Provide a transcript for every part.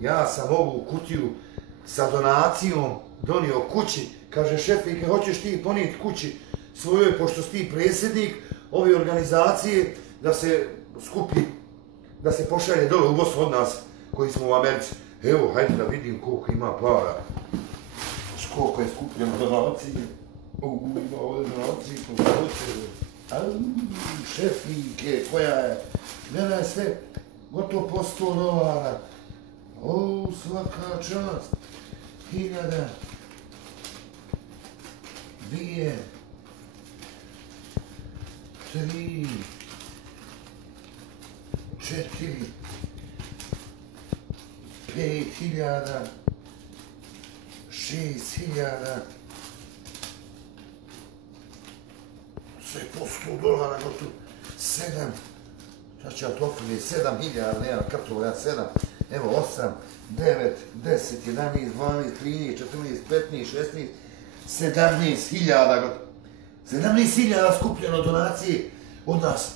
Ja sam ovu kutiju sa donacijom donio kući. Kaže Šefike, hoćeš ti ponijeti kući svojoj, pošto si ti predsjednik ove organizacije, da se skupi, da se pošalje dole u Bosnu od nas koji smo u Americi. Evo, hajde da vidim koliko ima para. Koliko je skupljeno donacije. Ima ovdje donacije, Šefike, koja je, gledaj sve, gotovo po $100. Svaka čast. 1000, 2, 3, 4, 5000, 6000, sve po $100, gotovo 7, šta će ja to otvoriti, 7000, nema kartova, ja 7, evo 8, 9, 10, 11, 12, 13, 14, 15, 16, 17.000, 17.000 skupljeno donacije od nas,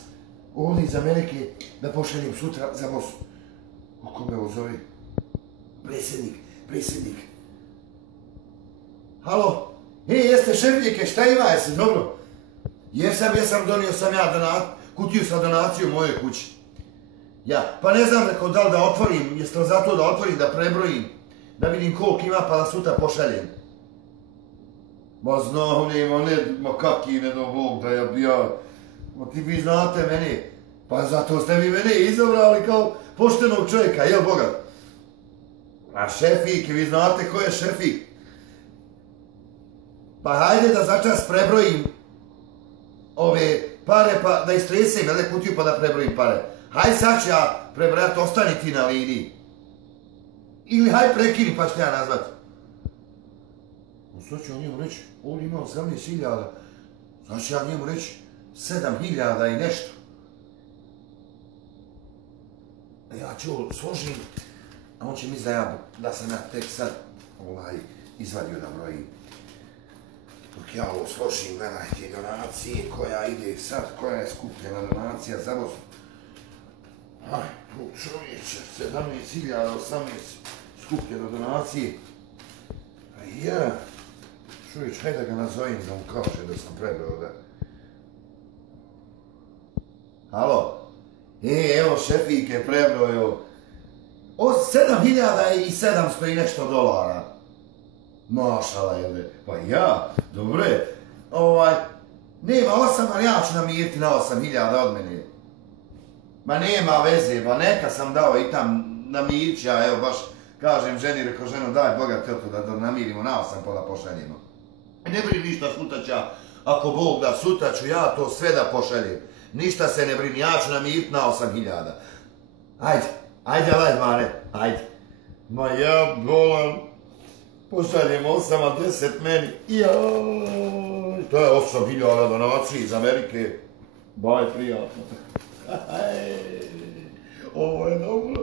ovdje iz Amerike, da pošaljem sutra za Bosnu. Kako me ovo zove? Predsjednik. Halo? Jeste Šefike, šta ima, jesi dobro? Jesam, donio sam ja kutiju sa donacijom u mojoj kući. Ja, pa ne znam rekao da li da otvorim, jeste li zato da otvorim, da prebrojim, da vidim koliko ima pa da sutra pošaljem. Ma znam, ma kaki ne do Bog da ja bi ja, ma ti vi znate mene, pa zato ste mi mene izabrali kao poštenog čovjeka, jel Boga? A Šefik, vi znate ko je Šefik? Pa hajde da začas prebrojim ove pare, pa da istresem, jel kutiju pa da prebrojim pare. Hajde sad ću ja prebrojati, ostani ti na liniji. Ili hajde prekini pa ću ja nazvati. Sad ću ja njemu reći, ovdje ima 18.000, sad ću ja njemu reći 7.000 i nešto. Ja ću ovo složim, a on će mi da sam ja tek sad izvadio da brojim. Dok ja ovo složim, gledajte donacije koja ide sad, koja je skupljena donacija za Bosnu. Aj, čovječe, 17.018 skupljeno donacije. Ja, čovječ, hajde da ga nazovim da mu kaže da sam prebrao da... Halo? Evo Šefike prebrojao. 7.700 i nešto dolara. Mašala je, pa ja, dobre. Nema 8, ali ja ću namiriti na 8.000 od mene. Ma nema veze, pa neka sam dao i tam namirit ja, evo baš kažem ženi, rekao ženo daj Boga te to da namirimo na 8 pa da pošaljemo. Ne brini ništa, sutra ću ja, ako Bog da, sutra ću ja to sve da pošaljem. Ništa se ne brini, ja ću namiriti na 8.000. Ajde, Mare, ajde. Ma ja bolam, pošaljem 8, a 10 meni. Joj, to je 8.000 donacije iz Amerike. Baj, prijatno. Ovo je dobro.